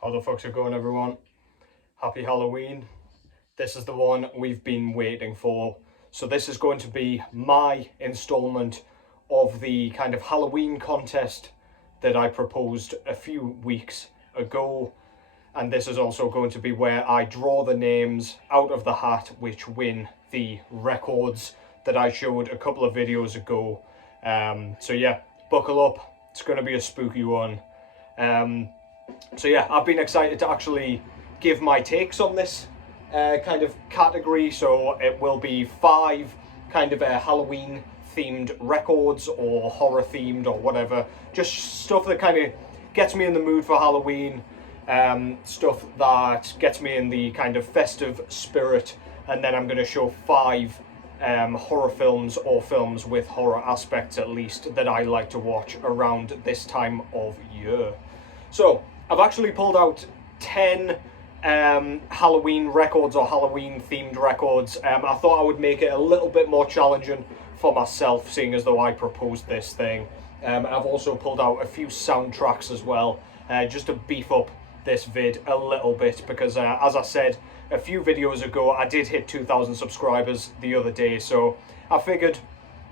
How the fuck's it going, everyone? Happy Halloween. This is the one we've been waiting for. So this is going to be my installment of the kind of Halloween contest that I proposed a few weeks ago. And this is also going to be where I draw the names out of the hat which win the records that I showed a couple of videos ago. So yeah, buckle up. It's going to be a spooky one. So yeah, I've been excited to actually give my takes on this kind of category. So it will be 5 kind of Halloween themed records or horror themed or whatever. Just stuff that kind of gets me in the mood for Halloween. Stuff that gets me in the kind of festive spirit. And then I'm going to show 5 horror films or films with horror aspects at least that I like to watch around this time of year. So I've actually pulled out 10 Halloween records or Halloween themed records. I thought I would make it a little bit more challenging for myself, seeing as though I proposed this thing. I've also pulled out a few soundtracks as well, just to beef up this vid a little bit, because as I said a few videos ago, I did hit 2,000 subscribers the other day, so I figured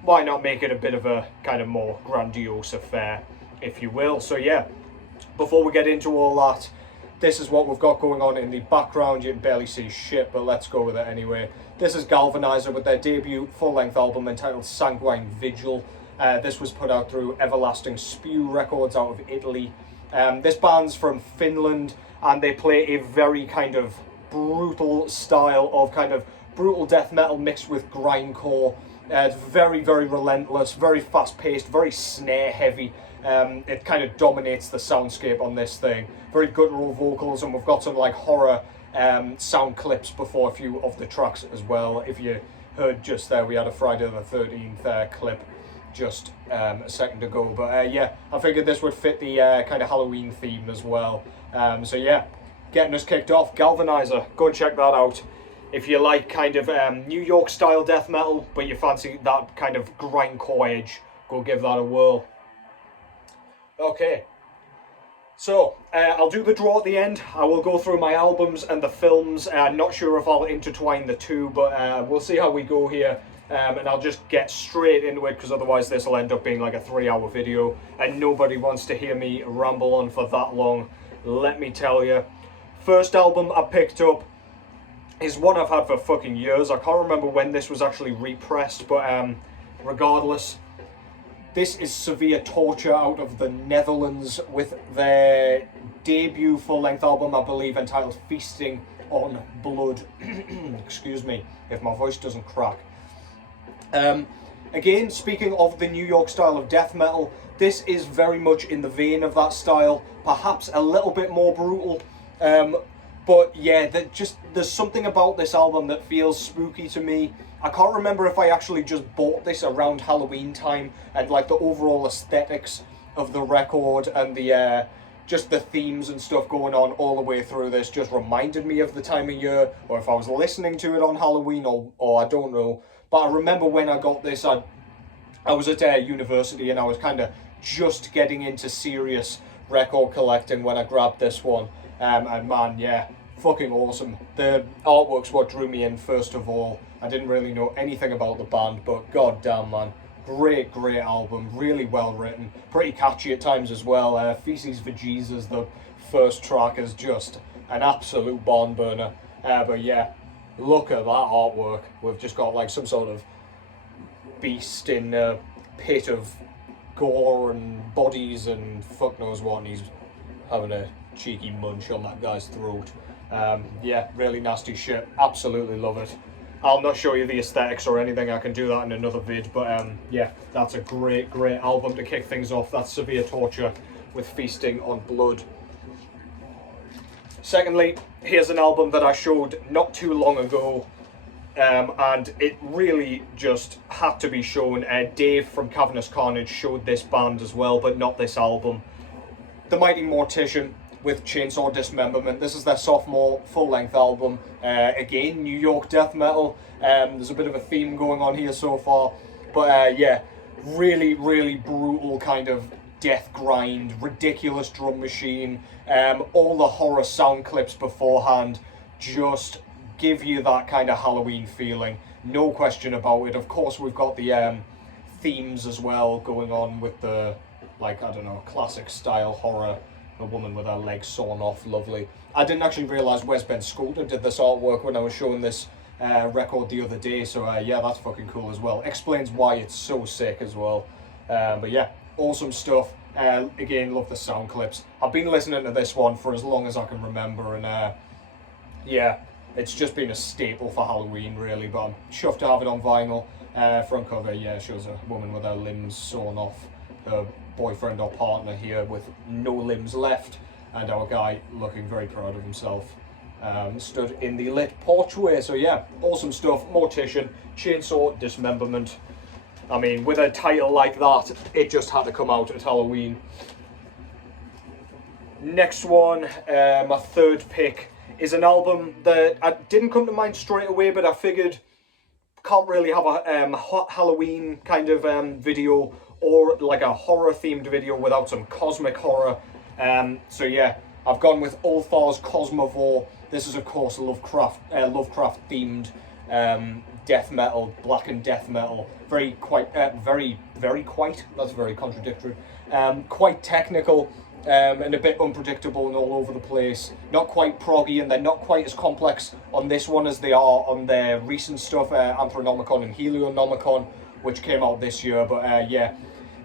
why not make it a bit of a kind of more grandiose affair, if you will. So yeah, before we get into all that, this is what we've got going on in the background. You can barely see shit, but let's go with it anyway. This is Galvanizer with their debut full-length album entitled Sanguine, Vigil. This was put out through Everlasting Spew Records out of Italy. This band's from Finland, and they play a very kind of brutal style of kind of brutal death metal mixed with grindcore. It's very, very relentless, very fast-paced, very snare-heavy. It kind of dominates the soundscape on this thing. Very guttural vocals, and we've got some like horror sound clips before a few of the tracks as well. If you heard just there, we had a Friday the 13th clip just a second ago. But yeah, I figured this would fit the kind of Halloween theme as well. So yeah, getting us kicked off, Galvanizer. Go and check that out. If you like kind of New York style death metal, but you fancy that kind of grindcore edge, go give that a whirl. Okay, so I'll do the draw at the end. I will go through my albums and the films. Not sure if I'll intertwine the two, but we'll see how we go here. And I'll just get straight into it, because otherwise this will end up being like a 3-hour video, and nobody wants to hear me ramble on for that long, let me tell you. First album I picked up is one I've had for fucking years. I can't remember when this was actually repressed, but regardless, this is Severe Torture out of the Netherlands with their debut full-length album, I believe, entitled Feasting on Blood. Excuse me if my voice doesn't crack. Again, speaking of the New York style of death metal, this is very much in the vein of that style, perhaps a little bit more brutal. But yeah, there's something about this album that feels spooky to me. I can't remember if I actually just bought this around Halloween time, and like the overall aesthetics of the record and the just the themes and stuff going on all the way through this just reminded me of the time of year, or if I was listening to it on Halloween, or I don't know. But I remember when I got this, I was at university, and I was kind of just getting into serious record collecting when I grabbed this one. And man, yeah, fucking awesome. The artwork's what drew me in first of all. I didn't really know anything about the band, but goddamn, man, great album, really well written, pretty catchy at times as well. Feces for Jesus, the first track, is just an absolute barn burner. But yeah, look at that artwork. We've just got like some sort of beast in a pit of gore and bodies and fuck knows what, and he's having a cheeky munch on that guy's throat. Yeah, really nasty shit. Absolutely love it. I'll not show you the aesthetics or anything. I can do that in another vid. But yeah, that's a great album to kick things off. That's Severe Torture with Feasting on Blood. Secondly, here's an album that I showed not too long ago, and it really just had to be shown. Dave from Cavernous Carnage showed this band as well, but not this album. The Mighty Mortician with Chainsaw Dismemberment. This is their sophomore full-length album. Again, New York death metal. There's a bit of a theme going on here so far. But yeah, really brutal kind of death grind, ridiculous drum machine, all the horror sound clips beforehand just give you that kind of Halloween feeling, no question about it. Of course, we've got the themes as well going on with the, like, I don't know, classic style horror, a woman with her legs sawn off, lovely. I didn't actually realise Wes Ben Scoulter did this artwork when I was showing this record the other day, so yeah, that's fucking cool as well. Explains why it's so sick as well. But yeah, awesome stuff. Again, love the sound clips. I've been listening to this one for as long as I can remember, and yeah, it's just been a staple for Halloween, really, but I'm chuffed to have it on vinyl. Front cover, yeah, shows a woman with her limbs sawn off, her boyfriend or partner here with no limbs left, and our guy looking very proud of himself, stood in the lit porchway. So yeah, awesome stuff. Mortician, Chainsaw, Dismemberment. I mean, with a title like that, it just had to come out at Halloween. Next one, my third pick, is an album that didn't come to mind straight away, but I figured can't really have a Halloween kind of video or like a horror themed video without some cosmic horror. So yeah, I've gone with Ulthar's Cosmovore. This is of course Lovecraft themed death metal, blackened death metal. Very quite, that's very contradictory. Quite technical. And a bit unpredictable and all over the place. Not quite proggy, and they're not quite as complex on this one as they are on their recent stuff, Anthronomicon and Helionomicon, which came out this year. But yeah,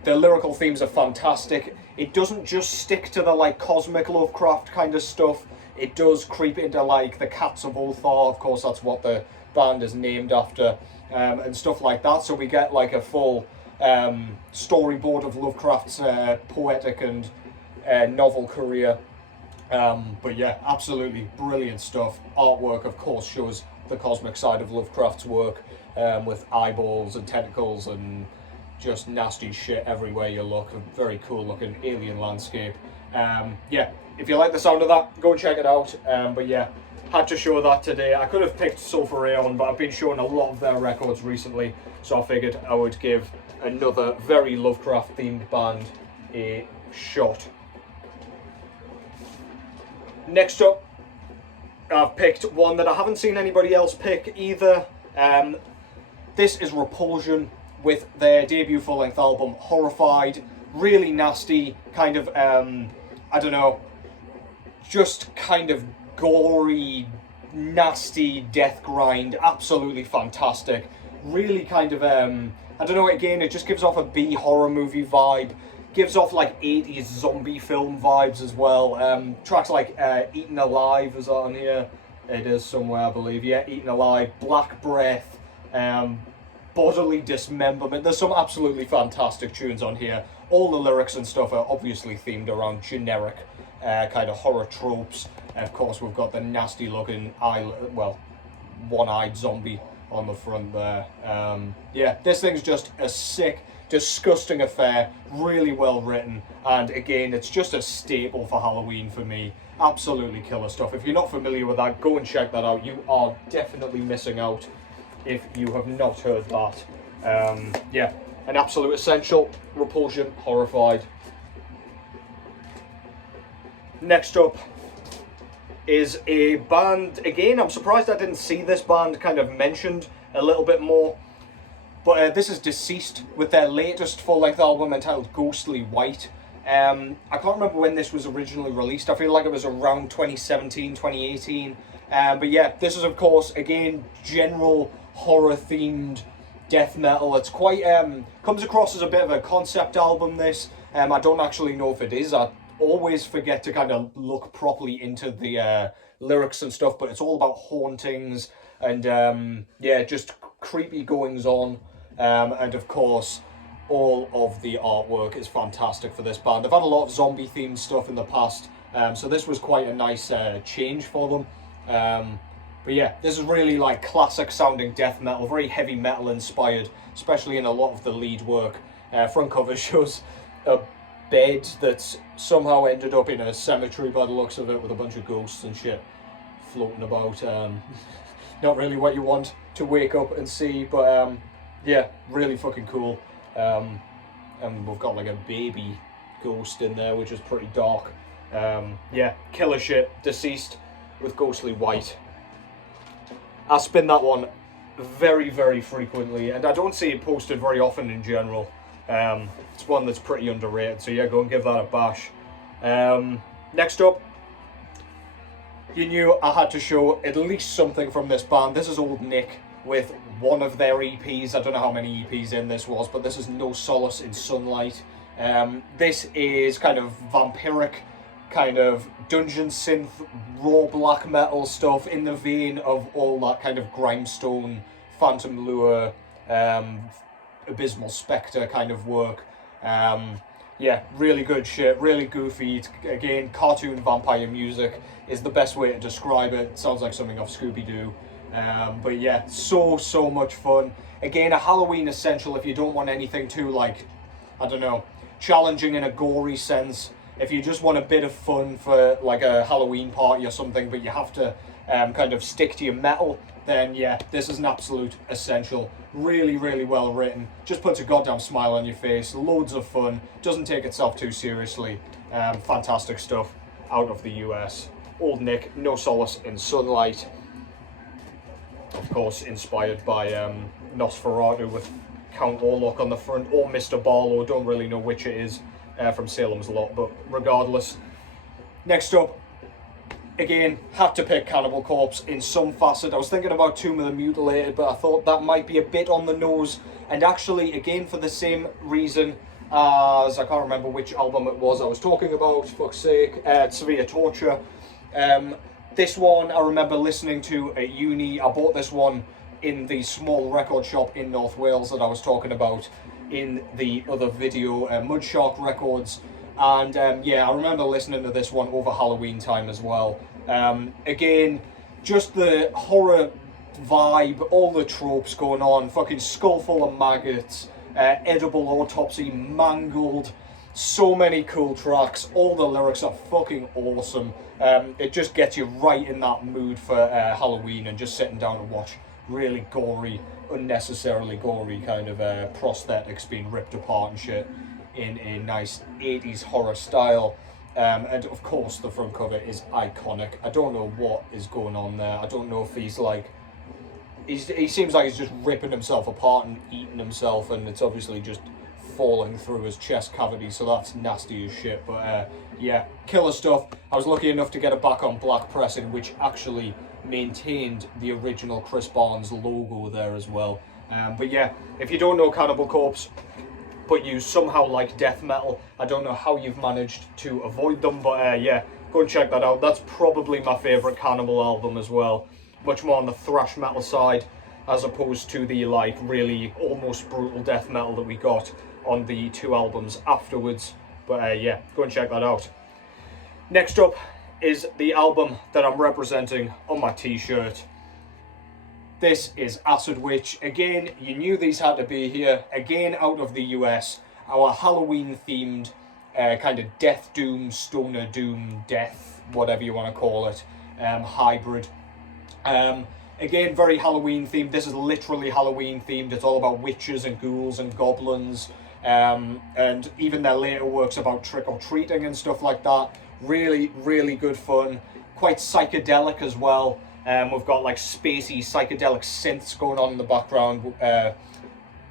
the lyrical themes are fantastic. It doesn't just stick to the like cosmic Lovecraft kind of stuff. It does creep into like the Cats of Ulthar. Of course, that's what the band is named after, and stuff like that. So we get like a full storyboard of Lovecraft's poetic and novel career. But yeah, absolutely brilliant stuff. Artwork of course shows the cosmic side of Lovecraft's work, with eyeballs and tentacles and just nasty shit everywhere you look. A very cool looking alien landscape. Yeah, if you like the sound of that, go and check it out. But yeah, had to show that today. I could have picked Sulphureon, but I've been showing a lot of their records recently, so I figured I would give another very Lovecraft themed band a shot. Next up, I've picked one that I haven't seen anybody else pick either. This is Repulsion with their debut full-length album, Horrified. Really nasty, kind of, I don't know, just kind of gory, nasty death grind. Absolutely fantastic. Really kind of, I don't know, again, it just gives off a B horror movie vibe. Gives off like 80s zombie film vibes as well. Tracks like Eaten Alive is on here. It is somewhere, I believe. Yeah, Eaten Alive, Black Breath, Bodily Dismemberment. There's some absolutely fantastic tunes on here. All the lyrics and stuff are obviously themed around generic kind of horror tropes. And of course, we've got the nasty looking one-eyed zombie on the front there. Yeah, this thing's just a sick, disgusting affair, really well written, and again, it's just a staple for Halloween for me. Absolutely killer stuff. If you're not familiar with that, go and check that out. You are definitely missing out if you have not heard that. Yeah, an absolute essential. Repulsion, Horrified. Next up is a band, again, I'm surprised I didn't see this band kind of mentioned a little bit more. But this is Deceased with their latest full-length album entitled Ghostly White. I can't remember when this was originally released. I feel like it was around 2017, 2018. But yeah, this is of course, again, general horror-themed death metal. It's quite, comes across as a bit of a concept album, this. I don't actually know if it is. I always forget to kind of look properly into the lyrics and stuff, but it's all about hauntings and, yeah, just creepy goings-on. And of course, all of the artwork is fantastic for this band. They've had a lot of zombie-themed stuff in the past, so this was quite a nice change for them. But yeah, this is really like classic-sounding death metal, very heavy metal inspired, especially in a lot of the lead work. Front cover shows a bed that's somehow ended up in a cemetery by the looks of it, with a bunch of ghosts and shit floating about. Not really what you want to wake up and see, but yeah, really fucking cool. And we've got like a baby ghost in there, which is pretty dark. Yeah, killer shit. Deceased with ghostly white. I spin that one very, very frequently, and I don't see it posted very often in general. It's one that's pretty underrated, so yeah, go and give that a bash. Next up, you knew I had to show at least something from this band. This is Old Nick with one of their EPs. I don't know how many EPs in this was, but this is No Solace in Sunlight. This is kind of vampiric, kind of dungeon synth, raw black metal stuff in the vein of all that kind of Grindstone, Phantom Lure, Abysmal Spectre kind of work. Yeah, really good shit, really goofy. It's, again, cartoon vampire music is the best way to describe it. It sounds like something off Scooby-Doo. But yeah, so much fun. Again, a Halloween essential if you don't want anything too, like, I don't know, challenging in a gory sense. If you just want a bit of fun for like a Halloween party or something, but you have to kind of stick to your metal, then yeah, this is an absolute essential. Really, really well written. Just puts a goddamn smile on your face. Loads of fun. Doesn't take itself too seriously. Fantastic stuff out of the US. Old Nick, No Solace in Sunlight. Of course, inspired by Nosferatu with Count Orlok on the front, or Mr. Barlow. Don't really know which it is from Salem's Lot, but regardless. Next up, again, had to pick Cannibal Corpse in some facet. I was thinking about Tomb of the Mutilated, but I thought that might be a bit on the nose. And actually, again, for the same reason as, I can't remember which album it was I was talking about, fuck's sake, Severe Torture. This one I remember listening to at uni. I bought this one in the small record shop in North Wales that I was talking about in the other video, Mudshark Records. And yeah, I remember listening to this one over Halloween time as well. Again, just the horror vibe, all the tropes going on, fucking skull full of maggots, edible autopsy, mangled, so many cool tracks, all the lyrics are fucking awesome. It just gets you right in that mood for Halloween and just sitting down to watch really gory, unnecessarily gory kind of prosthetics being ripped apart and shit in a nice 80s horror style. And of course the front cover is iconic. I don't know what is going on there. I don't know if he's like, he seems like he's just ripping himself apart and eating himself, and it's obviously just falling through his chest cavity, so that's nasty as shit. But yeah, killer stuff. I was lucky enough to get it back on black pressing, which actually maintained the original Chris Barnes logo there as well. But yeah, if you don't know Cannibal Corpse, but you somehow like death metal, I don't know how you've managed to avoid them, but yeah, go and check that out. That's probably my favourite Cannibal album as well. Much more on the thrash metal side, as opposed to the like really almost brutal death metal that we got on the two albums afterwards. But yeah, go and check that out. Next up is the album that I'm representing on my t-shirt. This is Acid Witch. Again, you knew these had to be here. Again, out of the US. Our Halloween themed kind of death doom, stoner doom, death, whatever you want to call it, hybrid. Again, very Halloween themed. This is literally Halloween themed. It's all about witches and ghouls and goblins. And even their later works about trick-or-treating and stuff like that. Really, really good fun. Quite psychedelic as well. We've got like spacey psychedelic synths going on in the background,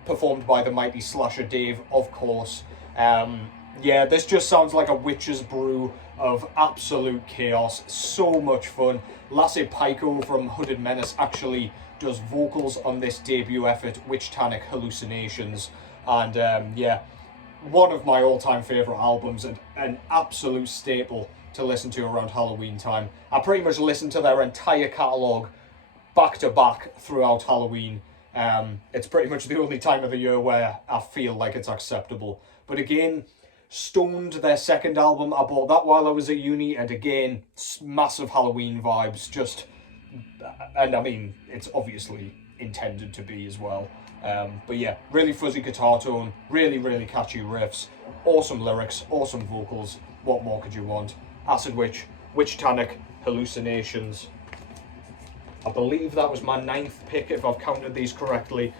performed by the mighty Slasher Dave, of course. Yeah, this just sounds like a witch's brew of absolute chaos. So much fun. Lasse Pico from Hooded Menace actually does vocals on this debut effort, Witchtanic Hellucinations. And yeah, one of my all-time favourite albums and an absolute staple to listen to around Halloween time. I pretty much listened to their entire catalogue back to back throughout Halloween. It's pretty much the only time of the year where I feel like it's acceptable. But again, Stoned, their second album, I bought that while I was at uni, and again, massive Halloween vibes, just, and I mean, it's obviously intended to be as well. But yeah, really fuzzy guitar tone, really, really catchy riffs, awesome lyrics, awesome vocals. What more could you want? Acid Witch, Witchtanic, Hellucinations. I believe that was my 9th pick, if I've counted these correctly.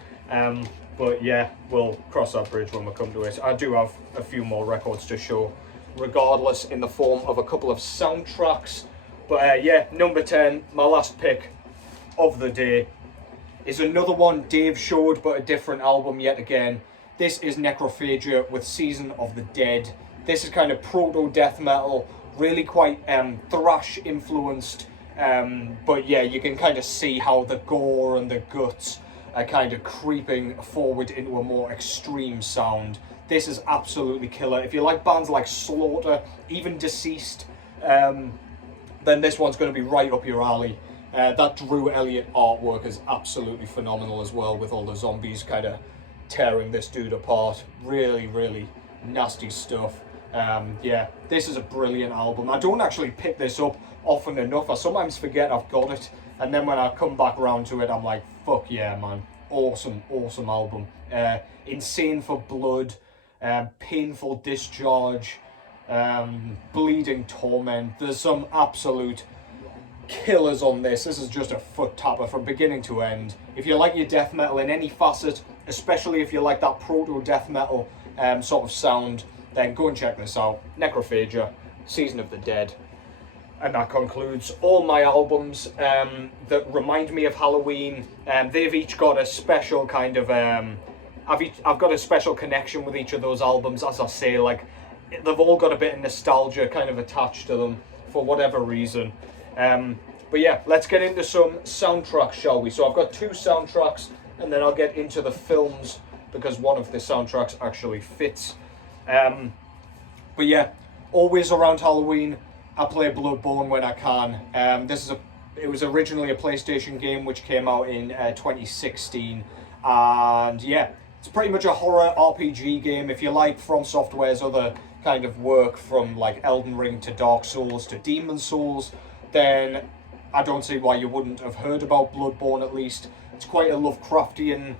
But yeah, we'll cross that bridge when we come to it. I do have a few more records to show, regardless, in the form of a couple of soundtracks. But yeah, number 10, my last pick of the day, is another one Dave showed, but a different album yet again. This is Necrophagia with Season of the Dead. This is kind of proto-death metal, really quite thrash influenced. But yeah, you can kind of see how the gore and the guts are kind of creeping forward into a more extreme sound. This is absolutely killer. If you like bands like Slaughter, even Deceased, then this one's going to be right up your alley. That Drew Elliott artwork is absolutely phenomenal as well, with all the zombies kind of tearing this dude apart. Really, really nasty stuff. Yeah, this is a brilliant album. I don't actually pick this up often enough. I sometimes forget I've got it, and then when I come back around to it, I'm like, fuck yeah, man. Awesome, awesome album. Insane for Blood, Painful Discharge, Bleeding Torment. There's some absolute killers on this. This is just a foot tapper from beginning to end. If you like your death metal in any facet, especially if you like that proto-death metal sort of sound, then go and check this out. Necrophagia, Season of the Dead. And that concludes all my albums that remind me of Halloween. They've each got a special kind of... I've got a special connection with each of those albums. As I say, like, they've all got a bit of nostalgia kind of attached to them for whatever reason. But yeah, let's get into some soundtracks, shall we? So I've got 2 soundtracks, and then I'll get into the films, because one of the soundtracks actually fits. But yeah, always around Halloween, I play Bloodborne when I can. It was originally a PlayStation game which came out in 2016, and yeah, it's pretty much a horror RPG game. If you like From Software's other kind of work, from like Elden Ring to Dark Souls to Demon Souls, then I don't see why you wouldn't have heard about Bloodborne at least. It's quite a Lovecraftian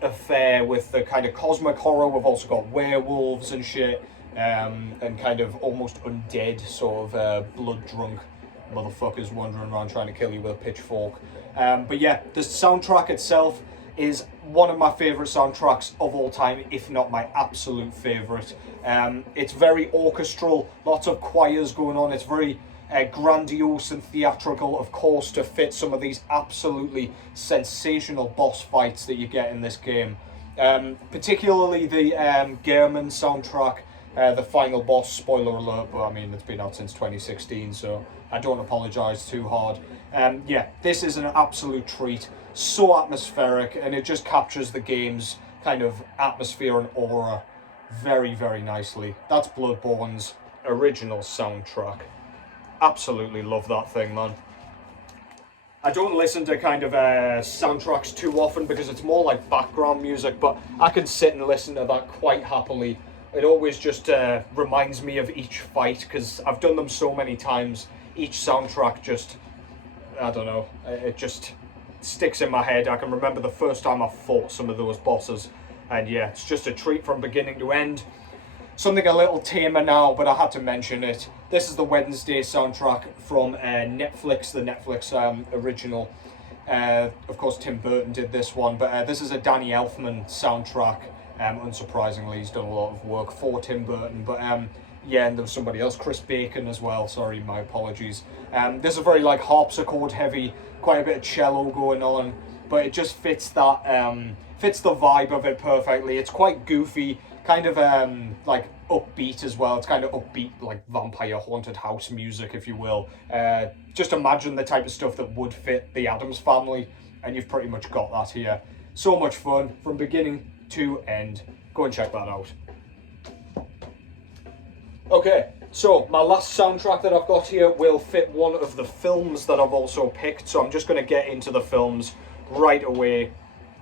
affair with the kind of cosmic horror. We've also got werewolves and shit, and kind of almost undead sort of blood-drunk motherfuckers wandering around trying to kill you with a pitchfork. But yeah, the soundtrack itself is one of my favourite soundtracks of all time, if not my absolute favourite. It's very orchestral, lots of choirs going on. It's very grandiose and theatrical, of course, to fit some of these absolutely sensational boss fights that you get in this game. Particularly the Gehrman soundtrack, the final boss, spoiler alert, but I mean, it's been out since 2016, so I don't apologise too hard. Yeah, this is an absolute treat, so atmospheric, and it just captures the game's kind of atmosphere and aura very, very nicely. That's Bloodborne's original soundtrack. Absolutely love that thing, man. I don't listen to kind of soundtracks too often because it's more like background music, but I can sit and listen to that quite happily. It always just reminds me of each fight, because I've done them so many times. Each soundtrack just, I don't know, it just sticks in my head. I can remember the first time I fought some of those bosses, and yeah, it's just a treat from beginning to end. Something a little tamer now, but I had to mention it. This is the Wednesday soundtrack from Netflix, the Netflix original. Of course, Tim Burton did this one, but this is a Danny Elfman soundtrack. Unsurprisingly, he's done a lot of work for Tim Burton, but yeah, and there was somebody else, Chris Bacon as well, sorry, my apologies. This is very like harpsichord heavy, quite a bit of cello going on, but it just fits that, fits the vibe of it perfectly. It's quite goofy, kind of like upbeat as well. It's kind of upbeat, like vampire haunted house music, if you will. Just imagine the type of stuff that would fit the Addams Family, and you've pretty much got that here. So much fun from beginning to end. Go and check that out. Okay, so my last soundtrack that I've got here will fit one of the films that I've also picked, so I'm just going to get into the films right away,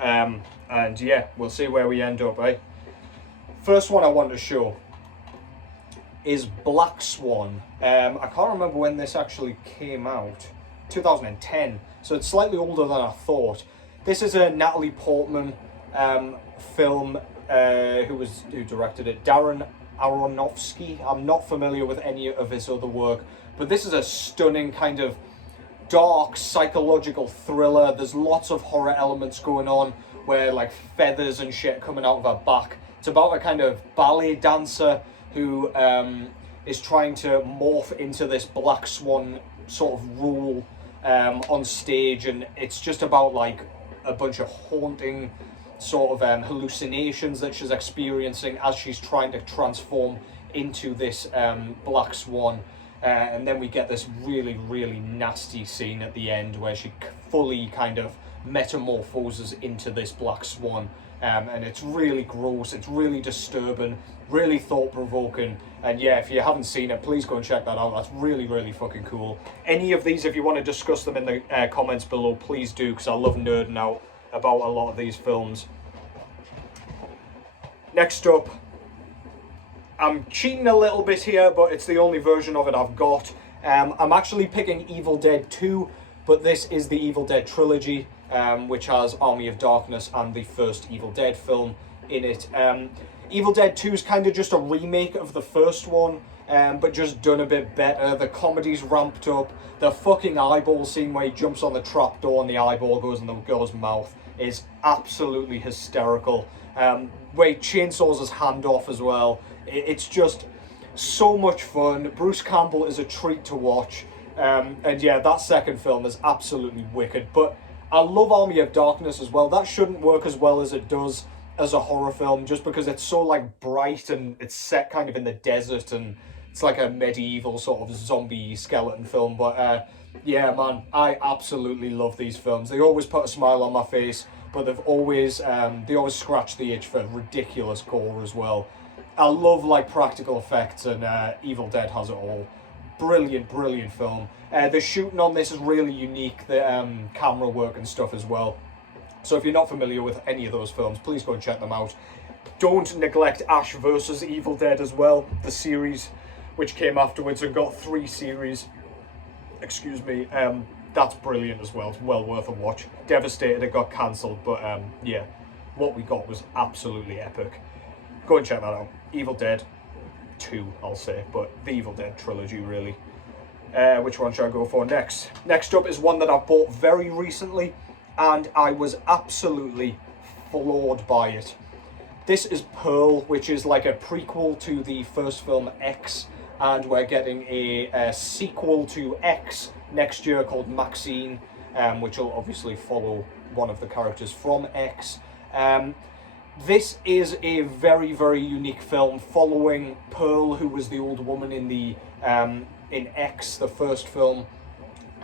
and yeah, we'll see where we end up, eh? First one I want to show is Black Swan. I can't remember when this actually came out. 2010, so it's slightly older than I thought. This is a Natalie Portman film. Who directed it? Darren Aronofsky. I'm not familiar with any of his other work, but this is a stunning kind of dark psychological thriller. There's lots of horror elements going on. where like feathers and shit coming out of her back. It's about a kind of ballet dancer who is trying to morph into this Black Swan sort of role on stage, and it's just about like a bunch of haunting sort of hallucinations that she's experiencing as she's trying to transform into this Black Swan. And then we get this really, really nasty scene at the end where she fully kind of metamorphoses into this Black Swan. And it's really gross, it's really disturbing, really thought-provoking. And yeah, if you haven't seen it, please go and check that out. That's really, really fucking cool. Any of these, if you want to discuss them in the comments below, please do, because I love nerding out about a lot of these films. Next up, I'm cheating a little bit here, but it's the only version of it I've got. I'm actually picking Evil Dead 2, but this is the Evil Dead Trilogy, which has Army of Darkness and the first Evil Dead film in it. Evil Dead 2 is kind of just a remake of the first one, but just done a bit better. The comedy's ramped up. The fucking eyeball scene where he jumps on the trapdoor and the eyeball goes in the girl's mouth is absolutely hysterical. Where he chainsaws his hand off as well. It's just so much fun. Bruce Campbell is a treat to watch. And yeah, that second film is absolutely wicked. But I love Army of Darkness as well. That shouldn't work as well as it does as a horror film, just because it's so like bright and it's set kind of in the desert and it's like a medieval sort of zombie skeleton film. But yeah, man, I absolutely love these films. They always put a smile on my face, but they always scratch the itch for ridiculous gore as well. I love like practical effects, and Evil Dead has it all. Brilliant, brilliant film. The shooting on this is really unique, the camera work and stuff as well. So if you're not familiar with any of those films, please go and check them out. Don't neglect Ash vs. Evil Dead as well, the series which came afterwards and got 3 series. Excuse me. That's brilliant as well. It's well worth a watch. Devastated it got cancelled, but yeah, what we got was absolutely epic. Go and check that out. Evil Dead 2, I'll say, but the Evil Dead trilogy, really. Which one should I go for next? Next up is one that I've bought very recently, and I was absolutely floored by it. This is Pearl, which is like a prequel to the first film X, and we're getting a sequel to X next year called Maxine, which will obviously follow one of the characters from X. This is a very, very unique film following Pearl, who was the old woman in the in X, the first film.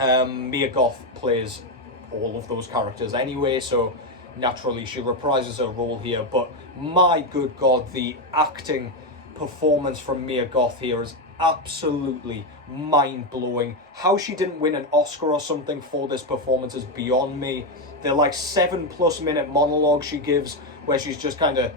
Mia Goth plays all of those characters anyway, so naturally she reprises her role here. But my good God, the acting performance from Mia Goth here is absolutely mind-blowing. How she didn't win an Oscar or something for this performance is beyond me. They're like 7+ minute monologues she gives, where she's just kind of,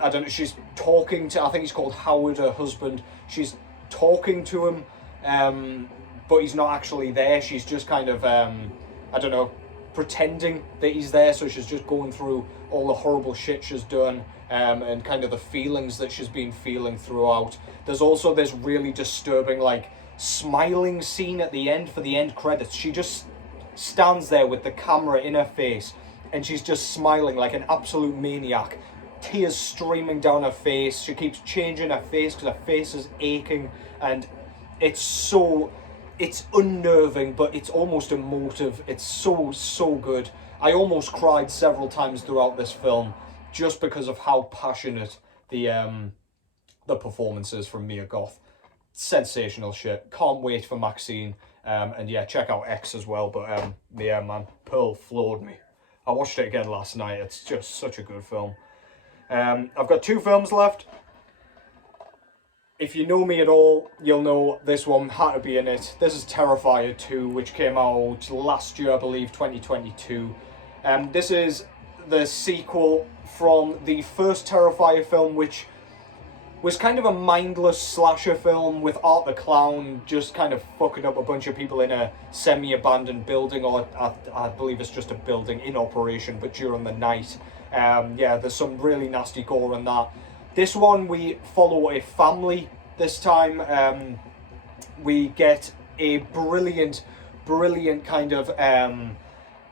I don't know, she's talking to, I think he's called Howard, her husband. She's talking to him, but he's not actually there. She's just kind of, I don't know, pretending that he's there. So she's just going through all the horrible shit she's done, and kind of the feelings that she's been feeling throughout. There's also this really disturbing, like, smiling scene at the end for the end credits. She just stands there with the camera in her face, and she's just smiling like an absolute maniac. Tears streaming down her face. She keeps changing her face because her face is aching, and it's unnerving, but it's almost emotive. It's so good. I almost cried several times throughout this film just because of how passionate the performance is from Mia Goth. Sensational shit. Can't wait for Maxine. And yeah, check out X as well. But yeah, man, Pearl floored me. I watched it again last night. It's just such a good film. I've got 2 films left. If you know me at all, you'll know this one had to be in it. This is Terrifier 2, which came out last year, I believe, 2022. This is the sequel from the first Terrifier film, which was kind of a mindless slasher film with Art the Clown just kind of fucking up a bunch of people in a semi-abandoned building, or I believe it's just a building in operation, but during the night. Yeah, there's some really nasty gore in that. This one, we follow a family this time. We get a brilliant kind of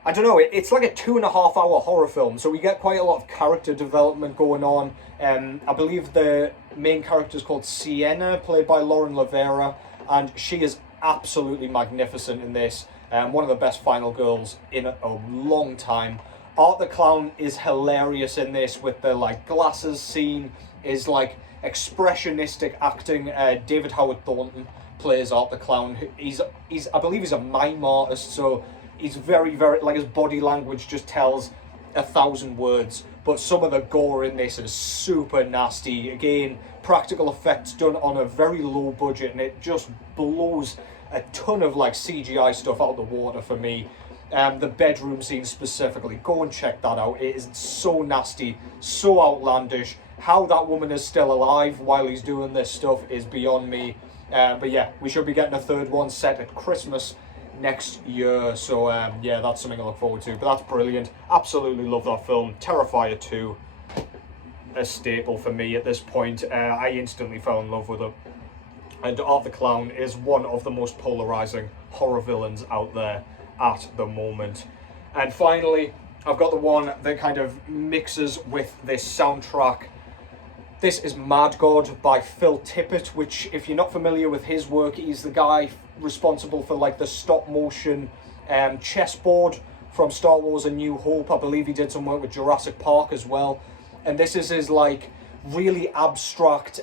I don't know, it's like a 2.5 hour horror film, so we get quite a lot of character development going on. I believe the main character is called Sienna, played by Lauren Lavera, and she is absolutely magnificent in this. One of the best final girls in a long time. Art the Clown is hilarious in this with the like glasses scene, is like expressionistic acting. David Howard Thornton plays Art the Clown. He's I believe he's a mime artist, so he's very, like his body language just tells 1,000 words. But some of the gore in this is super nasty. Again, practical effects done on a very low budget, and it just blows a ton of like CGI stuff out of the water for me. The bedroom scene specifically, go and check that out. It is so nasty, so outlandish. How that woman is still alive while he's doing this stuff is beyond me. But yeah, we should be getting a third one set at Christmas next year, so yeah, that's something I look forward to. But that's brilliant. Absolutely love that film. Terrifier 2, a staple for me at this point. I instantly fell in love with it. And Art the Clown is one of the most polarizing horror villains out there at the moment. And finally, I've got the one that kind of mixes with this soundtrack. This is Mad God by Phil Tippett, which, if you're not familiar with his work, he's the guy responsible for like the stop motion chessboard from Star Wars A New Hope. I believe he did some work with Jurassic Park as well. And this is his like really abstract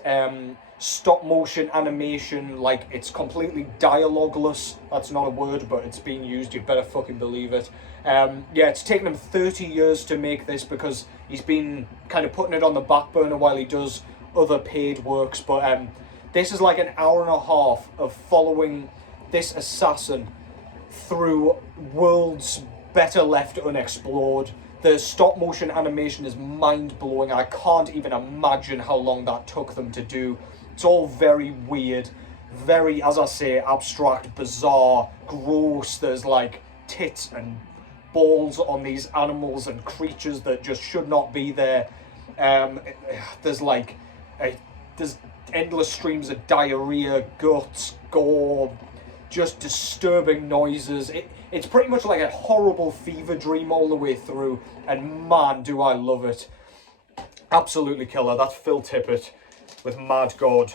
stop motion animation. Like, it's completely dialogueless. That's not a word, but it's being used. You better fucking believe it. Yeah, it's taken him 30 years to make this because he's been kind of putting it on the back burner while he does other paid works. But this is like an hour and a half of following this assassin through worlds better left unexplored. The stop motion animation is mind-blowing. I can't even imagine how long that took them to do. It's all very weird, very, as I say, abstract, bizarre, gross. There's like tits and balls on these animals and creatures that just should not be there. There's like there's endless streams of diarrhea, guts, gore, just disturbing noises. It's pretty much like a horrible fever dream all the way through, and man, do I love it. Absolutely killer. That's Phil Tippett with Mad God,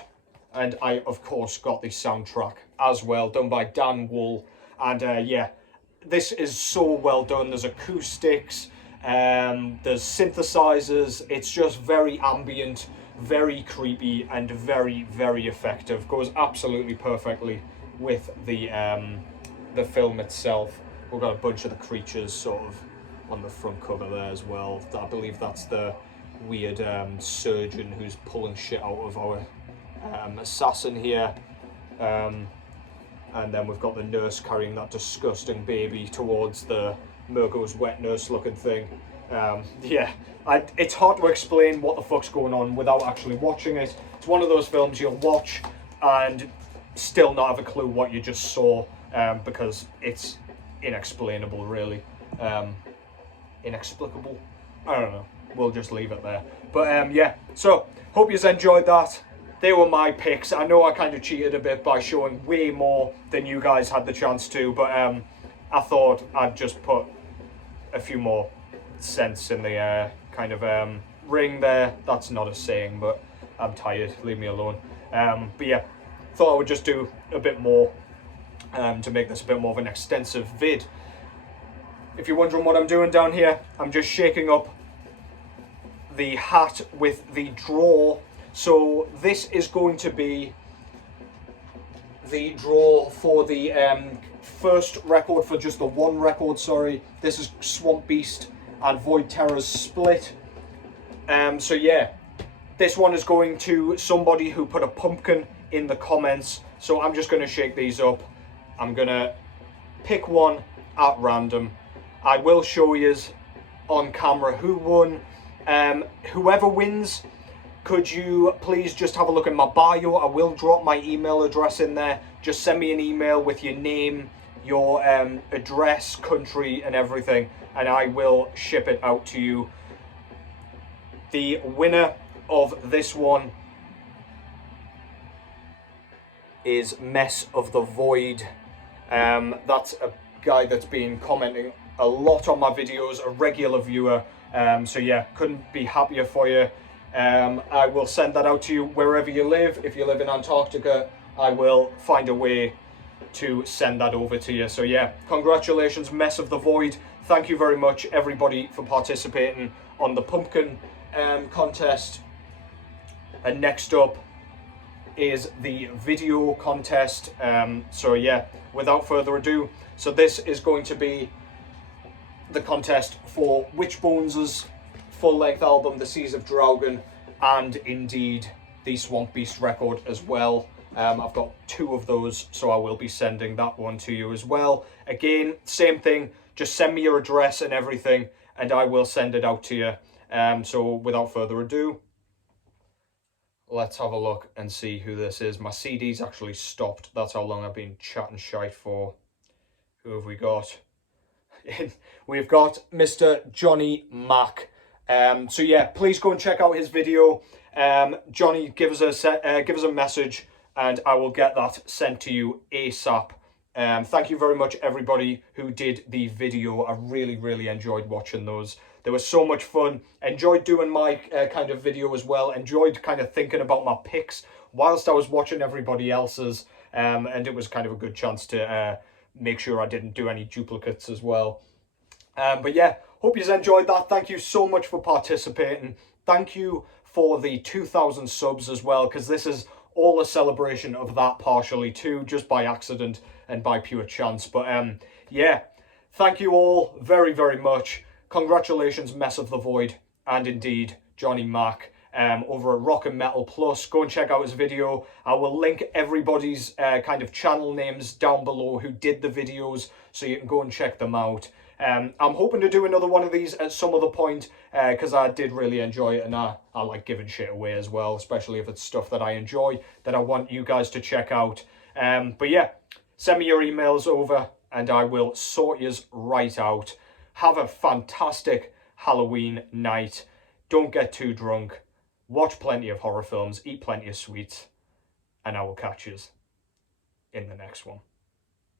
and I of course got the soundtrack as well, done by Dan Wool. And yeah, this is so well done. There's acoustics, there's synthesizers. It's just very ambient, very creepy, and very, very effective. Goes absolutely perfectly with the film itself. We've got a bunch of the creatures sort of on the front cover there as well. I believe that's the weird surgeon who's pulling shit out of our assassin here. And then we've got the nurse carrying that disgusting baby towards the Murgo's wet nurse looking thing. Yeah, it's hard to explain what the fuck's going on without actually watching it. It's one of those films you'll watch and still not have a clue what you just saw, because it's inexplainable, really. Inexplicable? I don't know. We'll just leave it there. But yeah, so hope you enjoyed that. They were my picks. I know I kind of cheated a bit by showing way more than you guys had the chance to, but I thought I'd just put a few more cents in the kind of ring there. That's not a saying, but I'm tired. Leave me alone. But yeah, thought I would just do a bit more to make this a bit more of an extensive vid. If you're wondering what I'm doing down here, I'm just shaking up the hat with the draw. So this is going to be the draw for the first record, for just the one record, sorry. This is Swamp Beast and Void Terror's split. So yeah, this one is going to somebody who put a pumpkin in the comments. So I'm just going to shake these up. I'm going to pick one at random. I will show you on camera who won. Whoever wins, could you please just have a look at my bio? I will drop my email address in there. Just send me an email with your name, your address, country, and everything, and I will ship it out to you. The winner of this one is Mess of the Void. That's a guy that's been commenting a lot on my videos, a regular viewer. So yeah, couldn't be happier for you. I will send that out to you wherever you live. If you live in Antarctica, I will find a way to send that over to you. So yeah, congratulations, Mess of the Void. Thank you very much, everybody, for participating on the pumpkin contest. And next up is the video contest. So yeah, without further ado, so this is going to be the contest for Witchbones' full-length album, The Seas of Draugen, and indeed the Swamp Beast record as well. I've got 2 of those, so I will be sending that one to you as well. Again, same thing, just send me your address and everything, and I will send it out to you. So without further ado, let's have a look and see who this is. My CD's actually stopped. That's how long I've been chatting shite for. Who have we got? We've got Mr. Johnny Mac. So yeah, please go and check out his video. Johnny, give us a message, and I will get that sent to you ASAP. Thank you very much, everybody who did the video. I really enjoyed watching those. They were so much fun. Enjoyed doing my kind of video as well. Enjoyed kind of thinking about my picks whilst I was watching everybody else's. And it was kind of a good chance to make sure I didn't do any duplicates as well. But yeah, hope you enjoyed that. Thank you so much for participating. Thank you for the 2,000 subs as well, because this is all a celebration of that partially too, just by accident and by pure chance. But yeah, thank you all very much. Congratulations, Mess of the Void, and indeed Johnny Mac over at Rock and Metal Plus. Go and check out his video. I will link everybody's kind of channel names down below who did the videos, so you can go and check them out. I'm hoping to do another one of these at some other point, because I did really enjoy it, and I like giving shit away as well, especially if it's stuff that I enjoy, that I want you guys to check out. But yeah, send me your emails over, and I will sort yous right out. Have a fantastic Halloween night. Don't get too drunk. Watch plenty of horror films. Eat plenty of sweets. And I will catch yous in the next one.